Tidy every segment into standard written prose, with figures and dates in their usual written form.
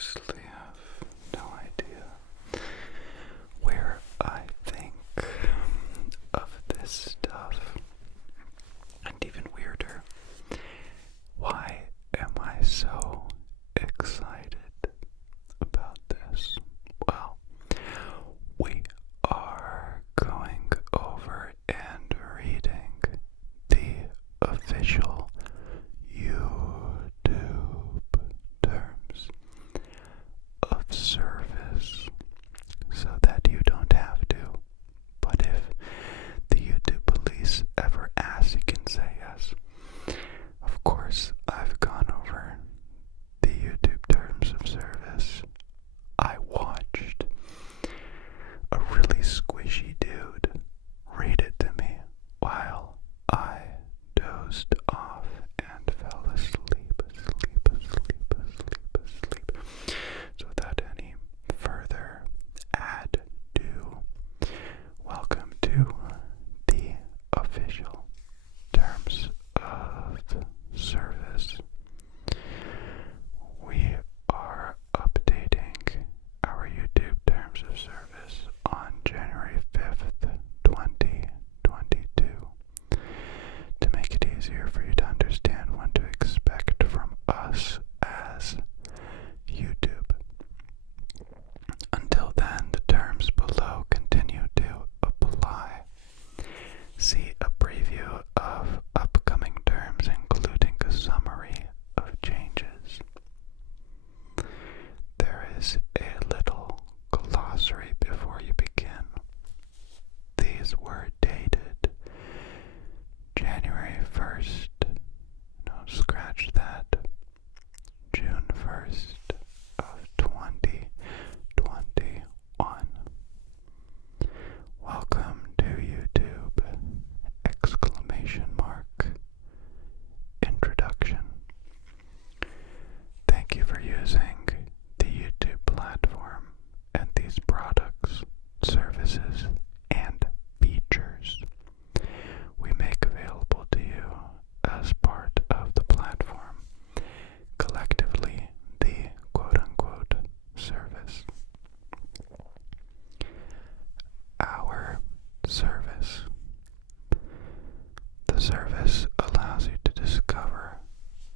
honestly have no idea where I think of this stuff. And even weirder, why am I so excited about this? Well, we are going over and reading the official YouTube terms of service so that you don't have to. But if the YouTube police ever ask, you can say yes. Of course, I've gone over the YouTube terms of service. I watched a really squishy dude read it to me while I dozed off and fell asleep. So without any further ado, welcome to the official terms of service. We are updating our YouTube terms of service on January 5th, 2022 to make it easier for you to understand what to expect from us as YouTube. Until then, the terms below continue to apply. See a preview of upcoming terms, including a summary of changes. There is a little glossary before you begin. These were dated January 1st, no, scratch that, June 1st of 2021. Welcome to YouTube! Exclamation mark. Introduction. Thank you for using the YouTube platform and these products, services, and features we make available to you as part of the platform, collectively the quote-unquote service. Our service. The service allows you to discover,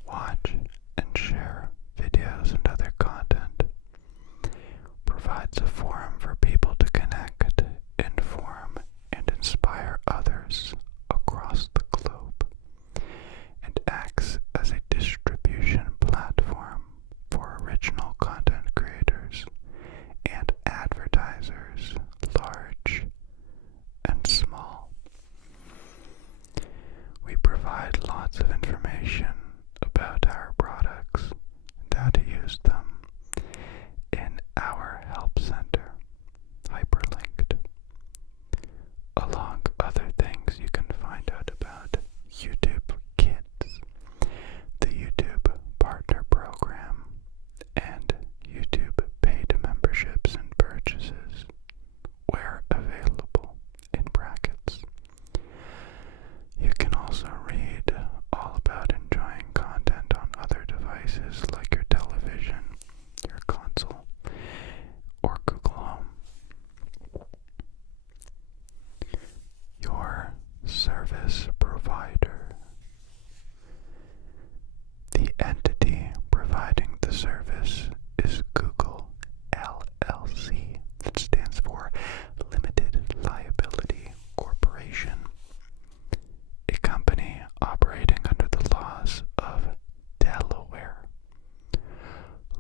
watch, and share videos and other content, provides a forum for people to connect, inform, and inspire others across the globe, and acts as a distribution platform for original content creators and advertisers, large and small. We provide lots of information about our products and how to use them in our help center, hyperlinked. Along other things you can find out about YouTube Kids, the YouTube Partner Program, and YouTube paid memberships and purchases, where available, in brackets. You can also read all about enjoying content on other devices like your television, your console, or Google Home. Your service provider. The entity providing the service is Google LLC. That stands for Limited Liability Corporation, a company operating under the laws of Delaware,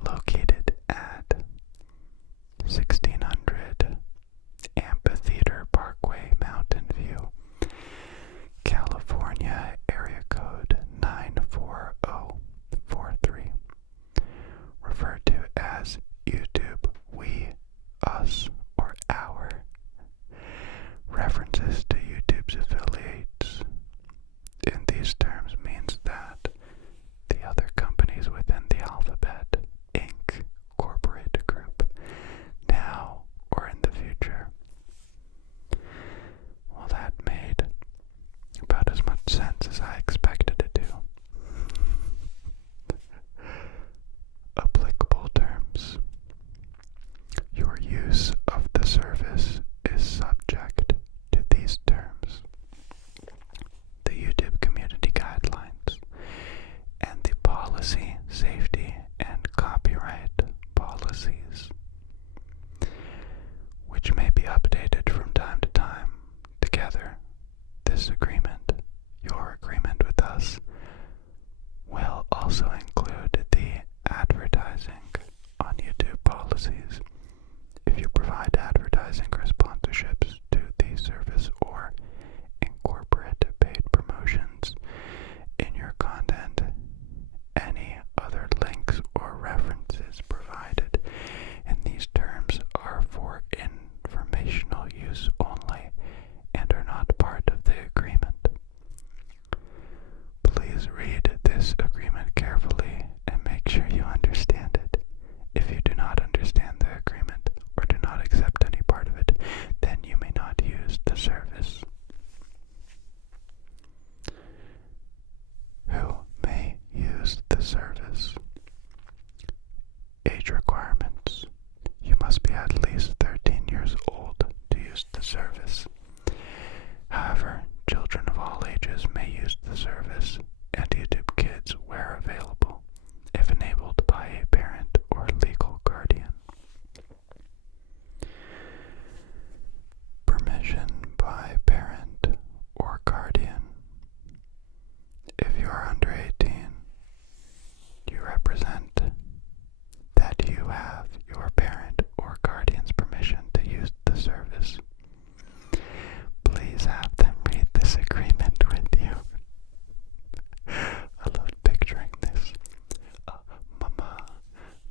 located at policies, which may be updated from time to time. Together, this agreement, your agreement with us, will also include the advertising on YouTube policies. If you provide advertising or sponsorships to the service or incorporate paid promotions in your content, any other links or references provided in these terms are for informational use only and are not part of the agreement. Please read this agreement carefully and make sure you understand it. If you do not understand the agreement or do not accept any part of it, then you may not use the service. Who may use the service? Age requirements. You must be at least 13 years old to use the service. However, children of all ages may use the service, and YouTube Kids where available, if enabled by a parent or legal guardian. Permission by parent or guardian. If you are under 18, you represent that you have your parent or guardian's permission to use the service. Please have them read this agreement with you. I love picturing this. Mama,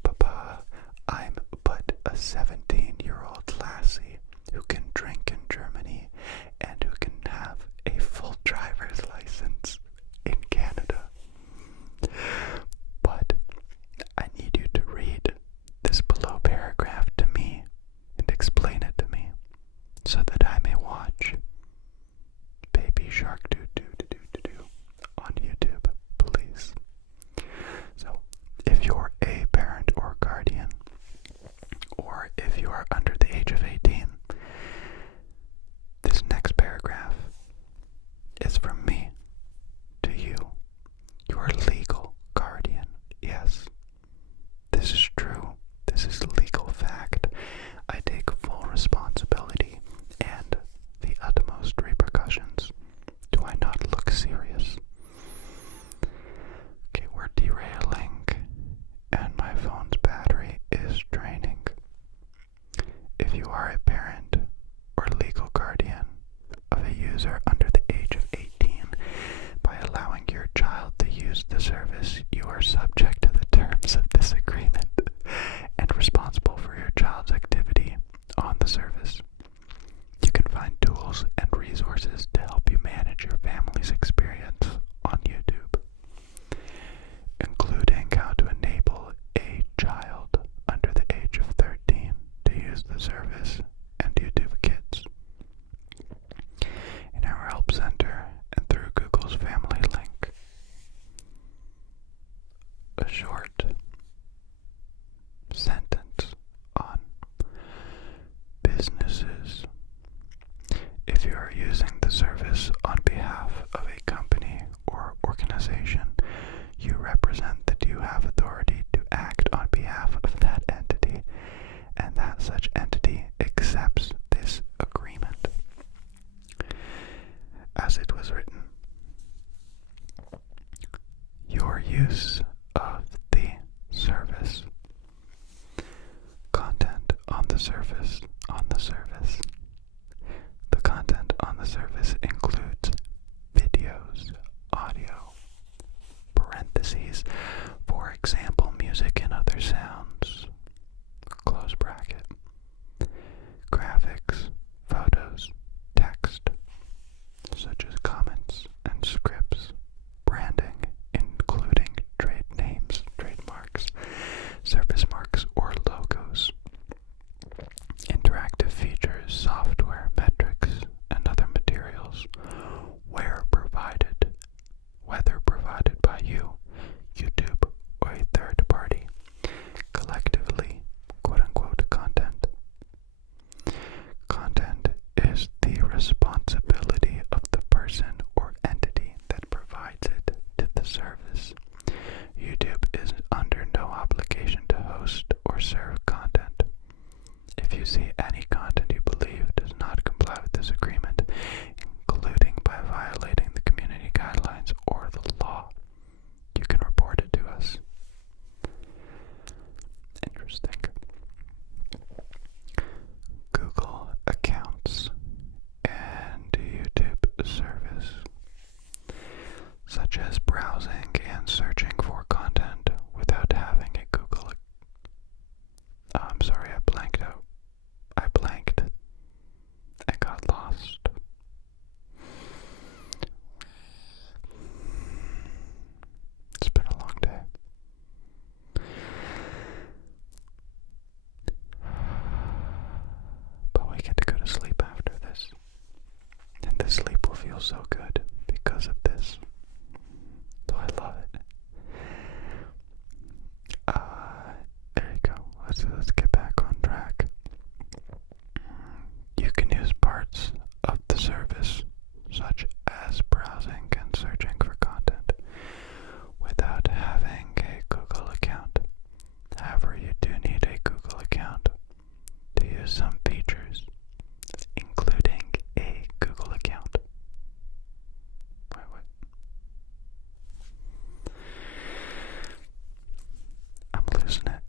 Papa, I'm but a 17-year-old lassie who can drink in Germany and who can have a full driver's license in Canada. But I need you to read this below paragraph to me and explain it to me so that I may watch Baby Shark do on YouTube, please. So, if you're a parent or guardian, or if you are under the age of 18, this next paragraph is from me to you, your legal guardian. Yes, this is true. This is legal fact. I take full responsibility and the utmost repercussions. Do I not look serious? Okay, we're derailing, and my phone's battery is draining. If you are a parent or legal guardian of a user under the age of 18, by allowing your child to use the service, you are subject to the terms of this agreement and responsible for your child's activity on the service. You can find tools and resources to help you manage your family's experience on YouTube, including how to enable a child under the age of 13 to use the service and YouTube Kids. In our help center and through Google's Family link, a short sentence on businesses. If you are using the service on behalf of a company or organization, you represent that you have authority to act on behalf of that entity and that such entity accepts this agreement. As it was written, your use of the service. Content on the service. The content on the service includes videos, audio, parentheses, for example, music and other sounds, close bracket, graphics, photos, text, such as comments and scripts, branding, including trade names, trademarks, service marks, or logos, interactive features, software, metrics, and other materials, whether provided by you, YouTube, or a third party, let's get back on track. You can use parts of the service, such as browsing and searching for content, without having a Google account. However, you do need a Google account to use some features, including a Google account. Wait. I'm losing it.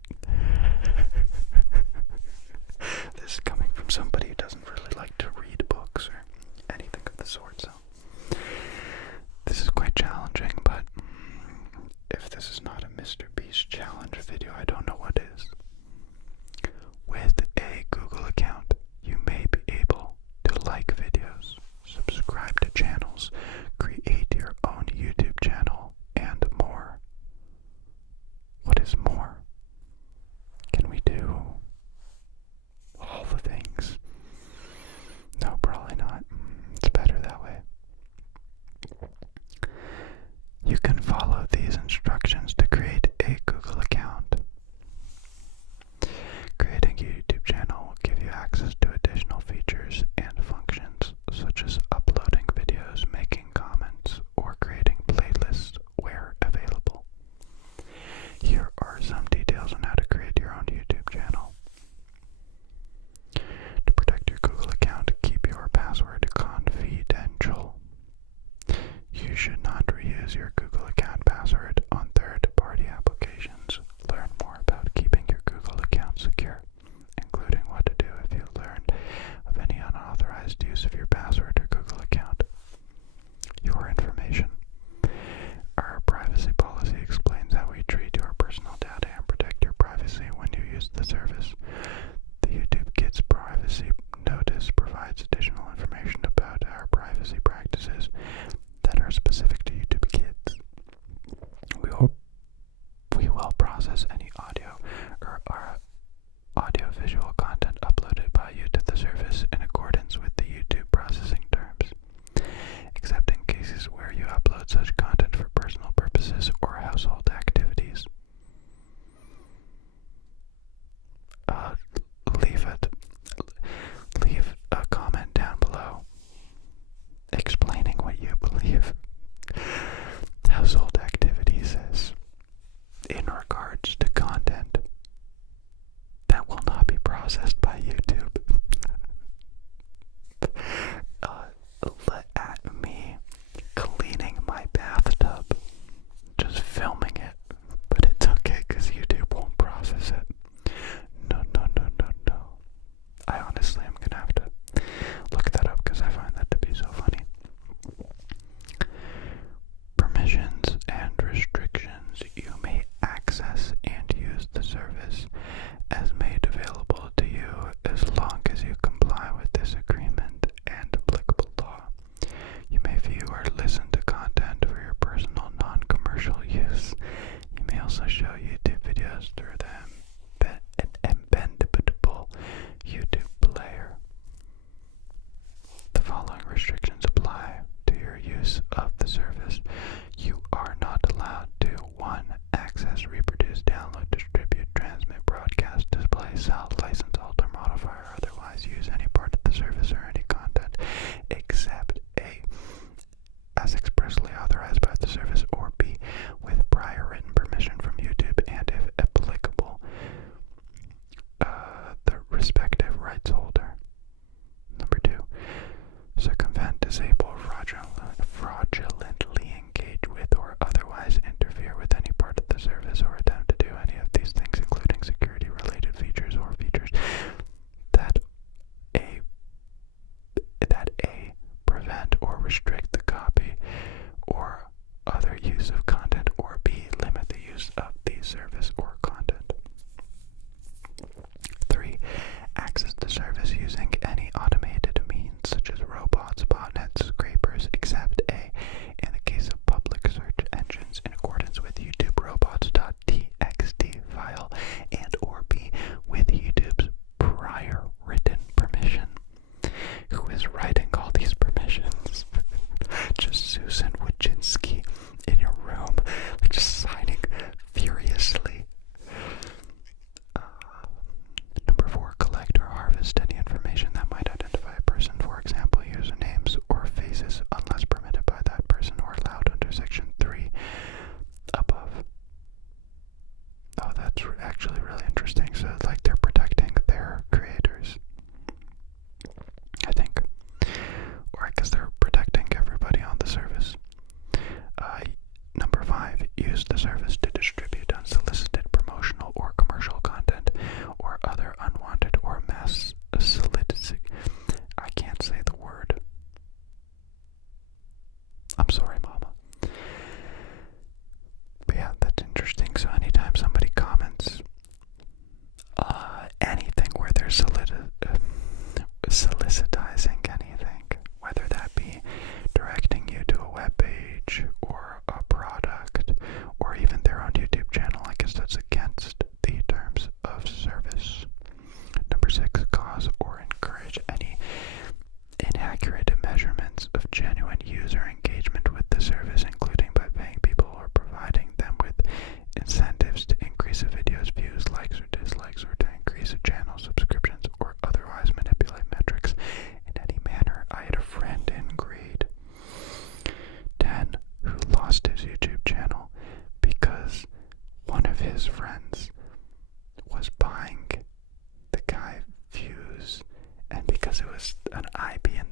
This is coming from somebody who doesn't really like to read books or anything of the sort, so this is quite challenging, but if this is not a Mr. Beast challenge video, I don't know what is. With a Google account, you may be able to like videos, subscribe to channels, create your own YouTube channel, and more. What is more? Can we do all the things? No, probably not. It's better that way. You can follow these instructions to create a Google account. Creating a YouTube channel will give you access to additional features and functions, such as uploading videos, making comments, or creating playlists where available. Here are some details on how to create your own YouTube channel. To protect your Google account, keep your password confidential. You should not reuse your Google account password on third-party applications. Learn more about keeping your Google account secure, including what to do if you learn of any unauthorized use of your password or Google account. Your information. Our privacy policy explains how we treat your personal data and protect your privacy when you use the service. The YouTube Kids Privacy Notice provides additional information about our privacy practices that are specific to YouTube Kids. We will process any audio or audio-visual content uploaded by you to the service in accordance with the YouTube processing terms, except in cases where you upload such content for personal purposes or household activities. Leave a comment down below explaining what you believe household activities is in regards to content that will not be processed by YouTube. At me cleaning my bathroom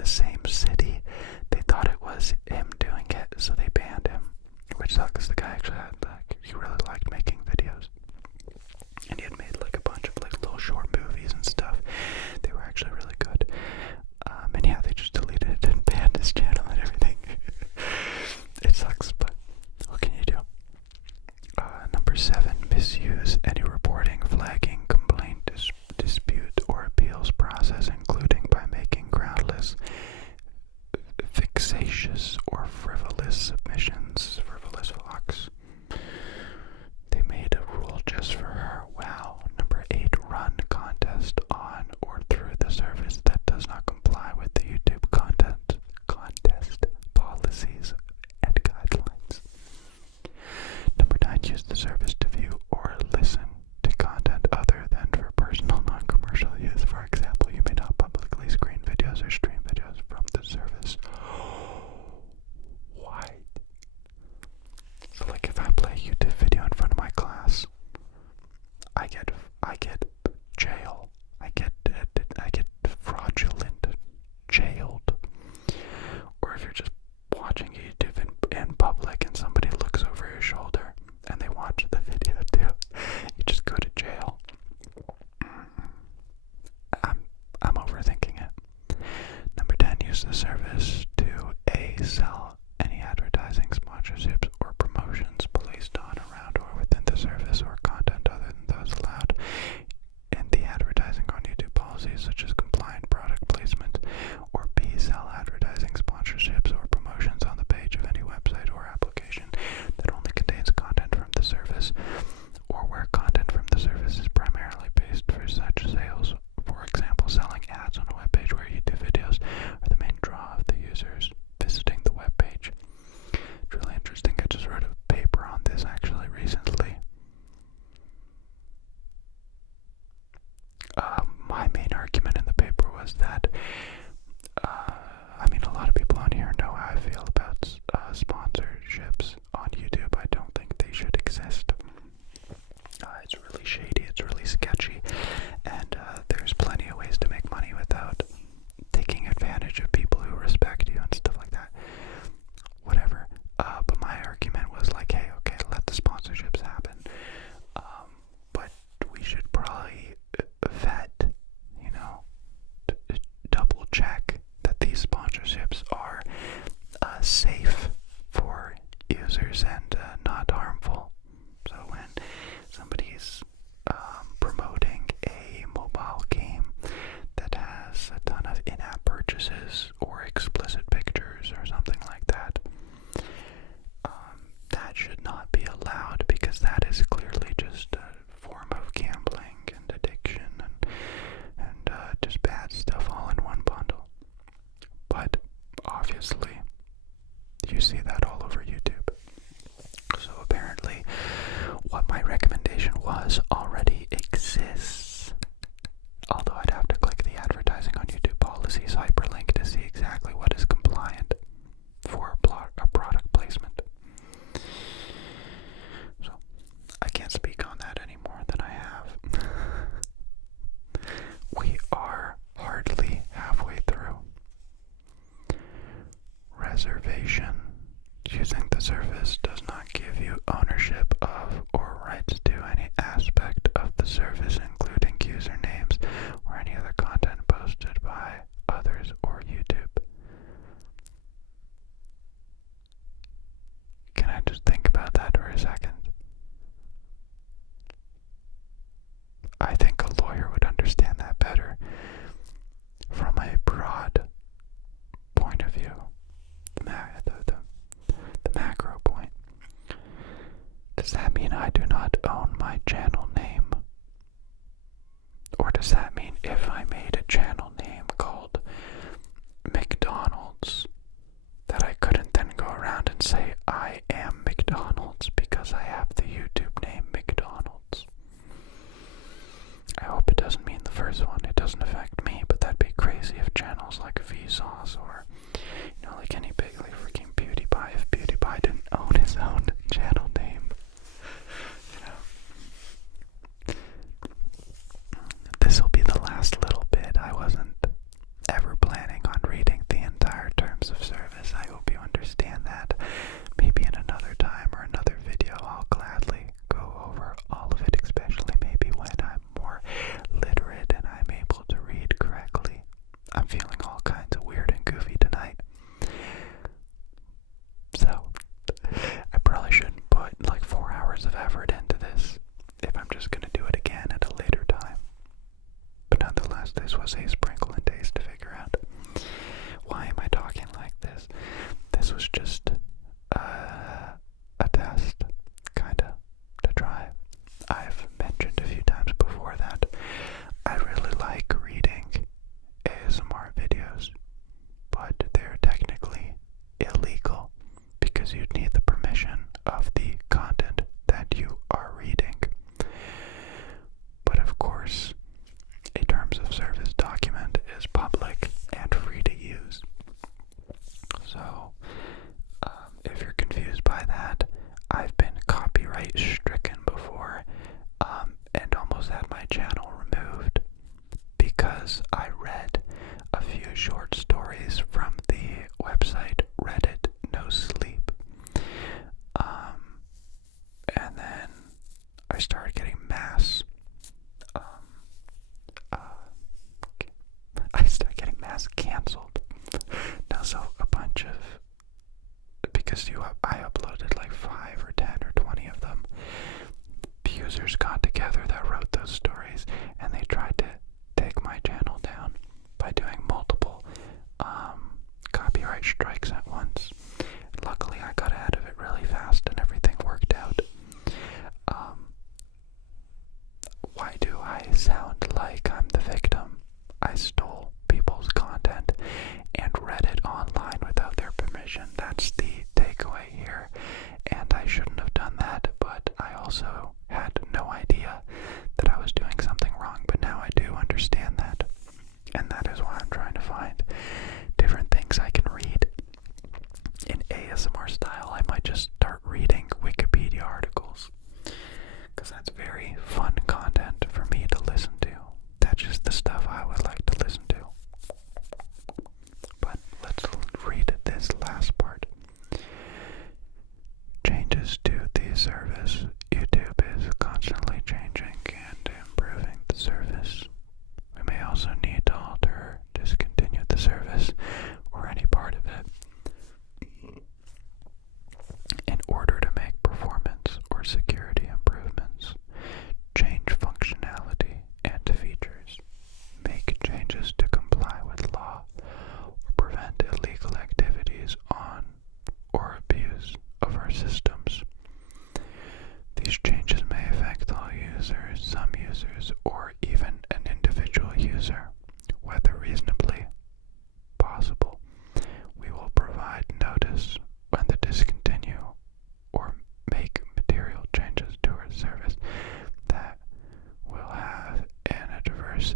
the same city, they thought it was him doing it, so they banned him. Which sucks. The guy actually had, he really liked making videos. And he had made like a bunch of like little short movies and stuff. They were actually really good. And yeah, they just deleted it and banned his channel and everything. It sucks, but what can you do? Number 7, misuse any reporting, flagging, complaint, dispute, or appeals process, including by making groundless, vexatious, or frivolous submissions. Frivolous fox. They made a rule just for her. Wow. Number 8, run contest on or through the service that does not comply with the YouTube contest policies and guidelines. Number 9, use the service to view or listen to content other than for personal non-commercial use. For example, you may not publicly screen videos or stream videos from the service. Why? So like if I play a YouTube video in front of my class, I get jail. I get fraudulent jailed. Or if you're just watching YouTube in public and somebody looks over your shoulder and they watch the video too, you just go to jail. I'm overthinking it. Number 10, use the service to A, sell any advertising, sponsorships, or promotions placed on, around, or within the service, or content other than those allowed in the advertising on YouTube policies, such as compliant product placement, or B, sell advertising, sponsorships, or promotions on the page of any website or application that only contains content from the service, or where content from the service is primarily based for such sales. For example, selling ads on a webpage where YouTube videos are the main draw of the users visiting the webpage. It's really interesting. I just wrote a paper on this actually recently. My main argument in the paper was that, a lot of people on here know how I feel about sponsorships on YouTube. I don't think they should exist. It's really shady, it's really sketchy, and there's plenty of ways to make money without taking advantage of people who respect you and stuff like that. Whatever. But my argument was like, hey, okay, let the sponsorships happen. But we should probably vet, double check that these sponsorships are safe for users and not harmful. So when somebody's promoting a mobile game that has a ton of in-app purchases or explicit pictures or something like that, that should not be allowed, because that is clearly just a form of gambling and addiction and just bad stuff all in one bundle. But obviously you see that all over YouTube. So apparently what my recommendation was already exists. Although I'd have to click the advertising on YouTube policies hyperlink to see exactly what is compliant for a product placement. So I can't speak on that any more than I have. We are hardly halfway through. Reservation. Using the service does not give you ownership of or rights to any aspect of the service, including usernames or any other content posted by others or YouTube. Can I just think about that for a second? I think a lawyer would understand that better from a broad point of view. The macro point. Does that mean I do not own my channel name? Or does that mean if I made a channel name called McDonald's, that I couldn't then go around and say I am McDonald's because I have the YouTube name McDonald's? I hope it doesn't mean the first one. It doesn't affect me, but that'd be crazy if channels like Vsauce or, like any big, like freaking PewDiePie, if PewDiePie didn't own his own channel name. This will be the last little bit. I wasn't ever planning on reading the because I read a few short stories from the website Reddit No Sleep. And then I started getting mass canceled. Now, so a bunch of, because I uploaded like 5 or 10 or 20 of them, the users got together that wrote those stories, and they tried to take my channel down by doing multiple copyright strikes at once. Luckily, I got out of it really fast and everything worked out. Why do I sound like I'm the victim? I stole people's content and read it online without their permission. That's the takeaway here. And I shouldn't have done that, but I also had no idea that I was doing something wrong. But now I do understand that. And that is why I'm trying to find different things I can read. In ASMR style, I might just start reading Wikipedia articles, because that's very fun content for me to listen to. That's just the stuff I would like to listen to. But let's read this last part. Changes to the service. YouTube is constantly changing and improving the service. We may also need to alter, discontinue the service, or any part of it, in order to make performance or security improvements, change functionality and features, make changes to comply with law, or prevent illegal activities on or abuse of our systems. These changes may affect all users, some users, or even an individual user, whether reasonably possible. We will provide notice when to discontinue or make material changes to our service that will have an adverse